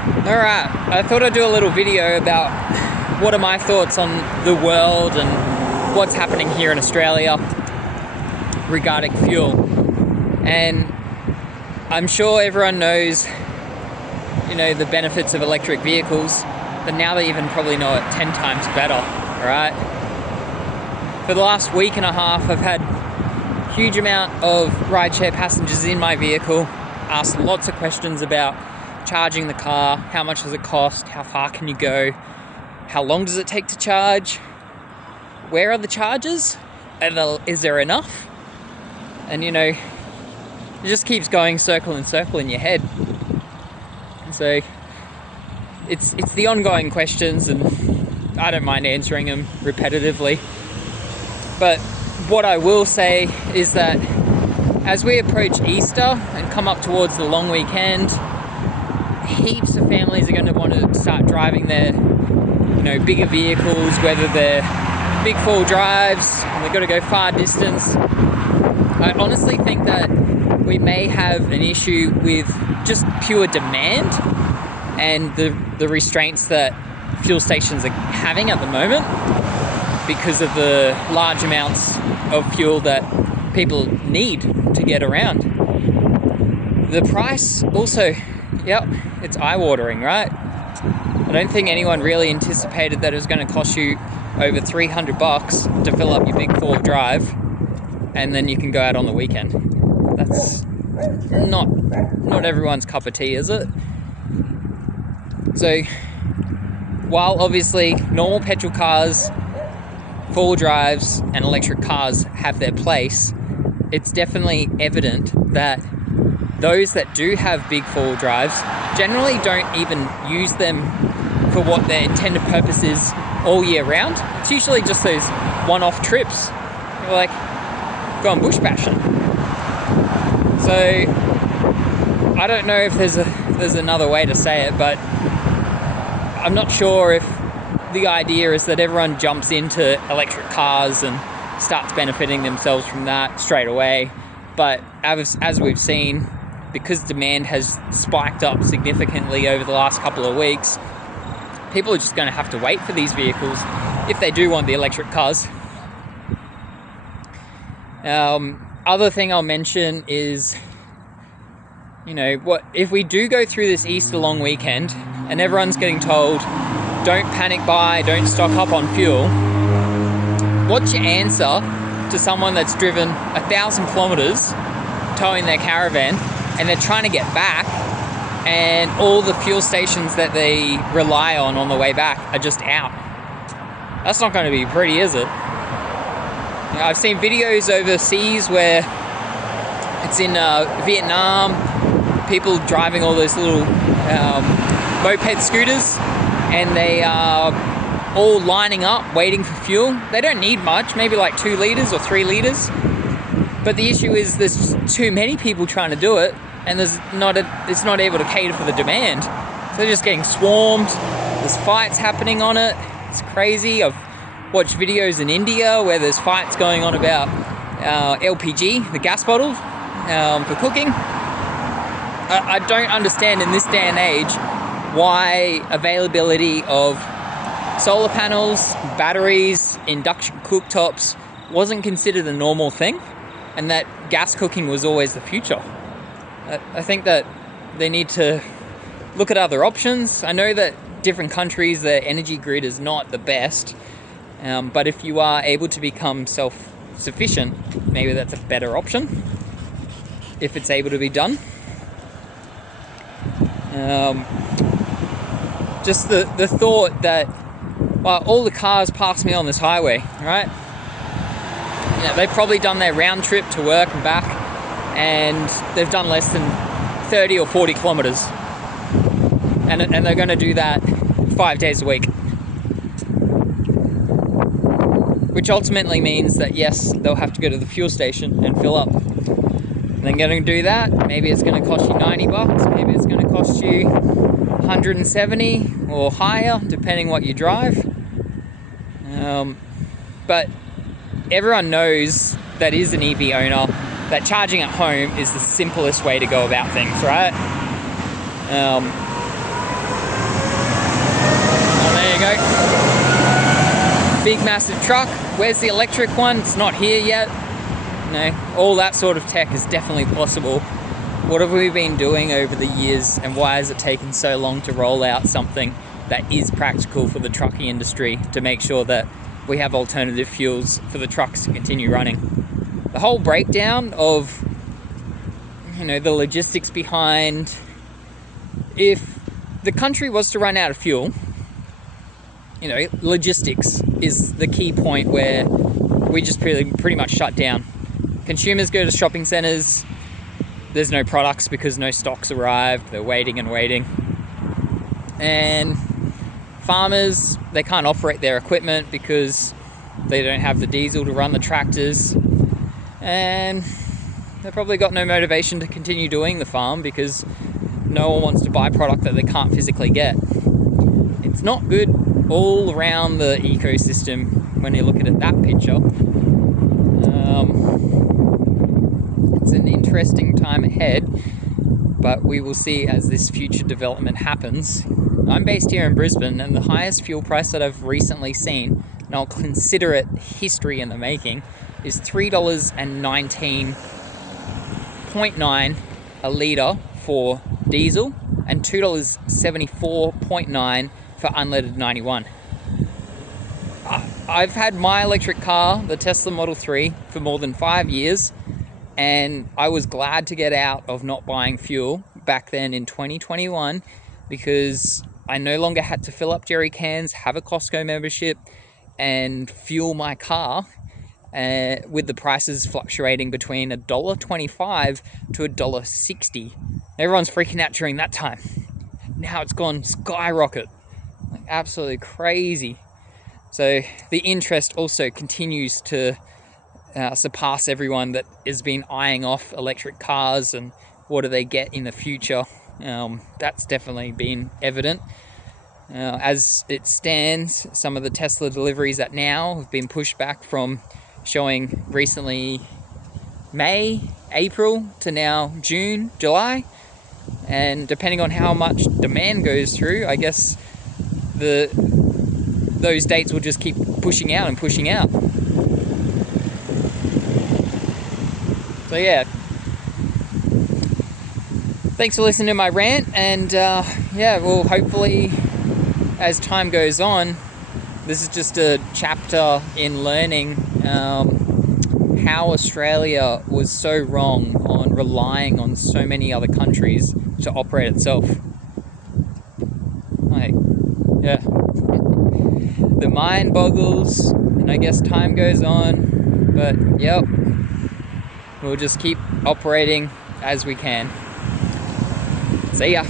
Alright, I thought I'd do a little video about what are my thoughts on the world and what's happening here in Australia regarding fuel. And I'm sure everyone knows, the benefits of electric vehicles, but now they even probably know it 10 times better, right? For the last week and a half, I've had a huge amount of rideshare passengers in my vehicle, asked lots of questions about charging the car, how much does it cost, how far can you go, how long does it take to charge, where are the chargers, is there enough? And it just keeps going circle and circle in your head. So it's the ongoing questions, and I don't mind answering them repetitively. But what I will say is that as we approach Easter and come up towards the long weekend, heaps of families are going to want to start driving their bigger vehicles, whether they're big four drives and they've got to go far distance. I honestly think that we may have an issue with just pure demand and the restraints that fuel stations are having at the moment because of the large amounts of fuel that people need to get around. The price also, it's eye-watering, right? I don't think anyone really anticipated that it was going to cost you over $300 to fill up your big four drive, and then you can go out on the weekend. That's not everyone's cup of tea, is it? So, while obviously normal petrol cars, four drives, and electric cars have their place, it's definitely evident that those that do have big four drives generally don't even use them for what their intended purpose is all year round. It's usually just those one-off trips. You're like, going bush bashing. So I don't know if there's another way to say it, but I'm not sure if the idea is that everyone jumps into electric cars and starts benefiting themselves from that straight away. But as we've seen, because demand has spiked up significantly over the last couple of weeks, people are just going to have to wait for these vehicles if they do want the electric cars. Other thing I'll mention is, what if we do go through this Easter long weekend and everyone's getting told, don't panic buy, don't stock up on fuel. What's your answer to someone that's driven 1,000 kilometers towing their caravan and they're trying to get back, and all the fuel stations that they rely on the way back are just out? That's not going to be pretty, is it? I've seen videos overseas where it's in Vietnam, people driving all those little moped scooters, and they are all lining up waiting for fuel. They don't need much, maybe like 2 liters or 3 liters. But the issue is there's too many people trying to do it, and it's not able to cater for the demand. So they're just getting swarmed. There's fights happening on it. It's crazy. I've watched videos in India where there's fights going on about LPG, the gas bottle, for cooking. I don't understand in this day and age why availability of solar panels, batteries, induction cooktops wasn't considered a normal thing, and that gas cooking was always the future. I think that they need to look at other options. I know that different countries, their energy grid is not the best, but if you are able to become self-sufficient, maybe that's a better option, if it's able to be done. Just the thought that, well, all the cars pass me on this highway, right? They've probably done their round trip to work and back, and they've done less than 30 or 40 kilometers. And they're going to do that 5 days a week. Which ultimately means that, yes, they'll have to go to the fuel station and fill up. And they're going to do that. Maybe it's going to cost you $90, maybe it's going to cost you 170 or higher, depending what you drive. But everyone knows that is an EV owner that charging at home is the simplest way to go about things, right? go. Big massive truck. Where's the electric one? It's not here yet. No, all that sort of tech is definitely possible. What have we been doing over the years, and why has it taken so long to roll out something that is practical for the trucking industry to make sure that we have alternative fuels for the trucks to continue running? The whole breakdown of, you know, the logistics behind, if the country was to run out of fuel, you know, logistics is the key point where we just pretty much shut down. Consumers go to shopping centers, there's no products because no stocks arrived, they're waiting and waiting. And farmers, they can't operate their equipment because they don't have the diesel to run the tractors. And they've probably got no motivation to continue doing the farm because no one wants to buy product that they can't physically get. It's not good all around the ecosystem when you look at it, that picture. It's an interesting time ahead, but we will see as this future development happens. I'm based here in Brisbane, and the highest fuel price that I've recently seen, and I'll consider it history in the making, is $3.19.9 a litre for diesel and $2.74.9 for unleaded 91. I've had my electric car, the Tesla Model 3, for more than 5 years, and I was glad to get out of not buying fuel back then in 2021 because I no longer had to fill up jerry cans, have a Costco membership, and fuel my car with the prices fluctuating between $1.25 to $1.60. Everyone's freaking out during that time. Now it's gone skyrocket, like absolutely crazy. So the interest also continues to surpass everyone that has been eyeing off electric cars and what do they get in the future. That's definitely been evident. As it stands, some of the Tesla deliveries at now have been pushed back from showing recently May, April to now June, July. And depending on how much demand goes through, I guess those dates will just keep pushing out and pushing out. So yeah, thanks for listening to my rant, and yeah, well, hopefully as time goes on, this is just a chapter in learning how Australia was so wrong on relying on so many other countries to operate itself. Like, yeah, the mind boggles, and I guess time goes on, but yep, we'll just keep operating as we can. See ya.